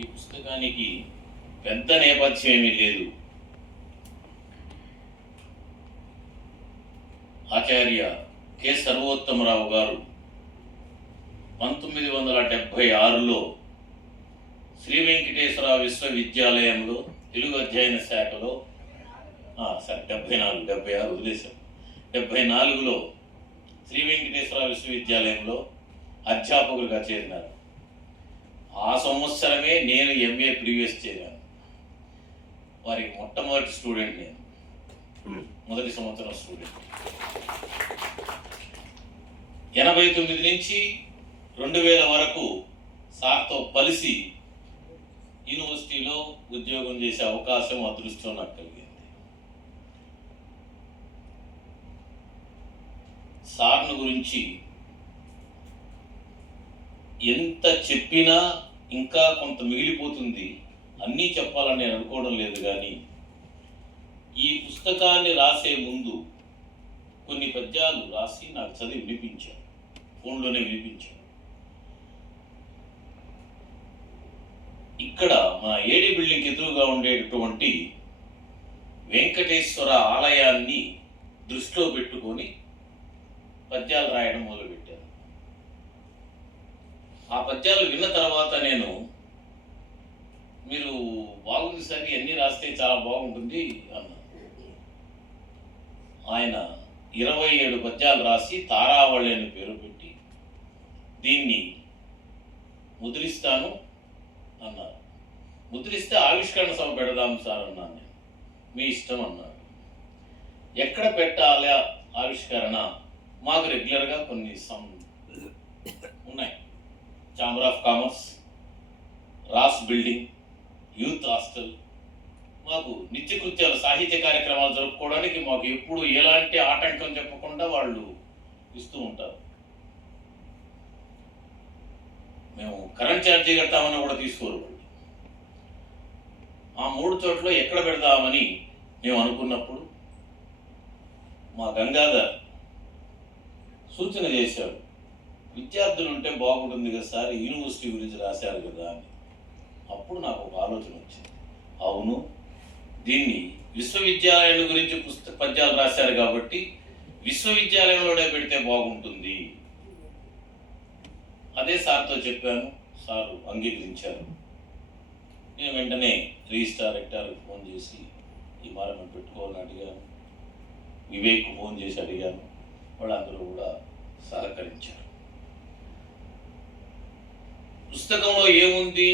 ఈ పుస్తకానికి పెద్ద నేపథ్యం ఏమీ లేదు. ఆచార్య కె సర్వోత్తమరావు గారు 1976లో శ్రీ వెంకటేశ్వర విశ్వవిద్యాలయంలో తెలుగు అధ్యయన శాఖలో 76 వదిలేశాం. 74లో శ్రీ వెంకటేశ్వర విశ్వవిద్యాలయంలో అధ్యాపకులుగా చేరినారు. ఆ సంవత్సరమే నేను ఎంఏ ప్రీవియస్ చేరాను. వారికి మొట్టమొదటి స్టూడెంట్ నేను, మొదటి సంవత్సరం స్టూడెంట్. 89 నుంచి 2000 వరకు సార్తో కలిసి యూనివర్సిటీలో ఉద్యోగం చేసే అవకాశం, అదృష్టం నాకు కలిగింది. సార్ను గురించి ఎంత చెప్పినా ఇంకా కొంత మిగిలిపోతుంది. అన్నీ చెప్పాలని నేను అనుకోవడం లేదు, కానీ ఈ పుస్తకాన్ని రాసే ముందు కొన్ని పద్యాలు రాసి నాకు చదివి వినిపించాను, ఫోన్లోనే వినిపించాను. ఇక్కడ మా ఏడి బిల్డింగ్ ఎదురుగా ఉండేటటువంటి వెంకటేశ్వర ఆలయాన్ని దృష్టిలో పెట్టుకొని పద్యాలు రాయడం మొదలుపెట్టాను. ఆ పద్యాలు విన్న తర్వాత నేను, మీరు బాగుంది సార్, ఇవన్నీ రాస్తే చాలా బాగుంటుంది అన్నా. ఆయన 27 పద్యాలు రాసి తారావళి అని పేరు పెట్టి దీన్ని ముద్రిస్తాను అన్నారు. ముద్రిస్తే ఆవిష్కరణ సభ పెడదాం సార్ అన్నాను. నేను, మీ ఇష్టం అన్నాడు. ఎక్కడ పెట్టాలా ఆవిష్కరణ? మాకు రెగ్యులర్గా కొన్ని ఉన్నాయి. ఛాంబర్ ఆఫ్ కామర్స్, రాస్ బిల్డింగ్, యూత్ హాస్టల్. మాకు నిత్యకృత్యాలు, సాహిత్య కార్యక్రమాలు జరుపుకోవడానికి మాకు ఎప్పుడు ఎలాంటి ఆటంకం చెప్పకుండా వాళ్ళు ఇస్తూ ఉంటారు. మేము కరెంట్ ఛార్జీ కడతామని కూడా తీసుకోరు వాళ్ళు. ఆ 3 చోట్ల ఎక్కడ పెడదామని మేము అనుకున్నప్పుడు మా గంగాధర్ సూచన చేశాడు. విద్యార్థులు ఉంటే బాగుంటుంది కదా సార్, యూనివర్సిటీ గురించి రాశారు కదా అని. అప్పుడు నాకు ఒక ఆలోచన వచ్చింది. అవును, దీన్ని విశ్వవిద్యాలయాల గురించి పద్యాలు రాశారు కాబట్టి విశ్వవిద్యాలయంలోనే పెడితే బాగుంటుంది. అదే సార్తో చెప్పాను, సారు అంగీకరించారు. నేను వెంటనే రిజిస్ట్రార్ రెక్టార్కి ఫోన్ చేసి ఈ మనం పెట్టుకోవాలని అడిగాను. వివేక్ ఫోన్ చేసి అడిగాను. వాళ్ళందరూ కూడా సహకరించారు. పుస్తకంలో ఏముంది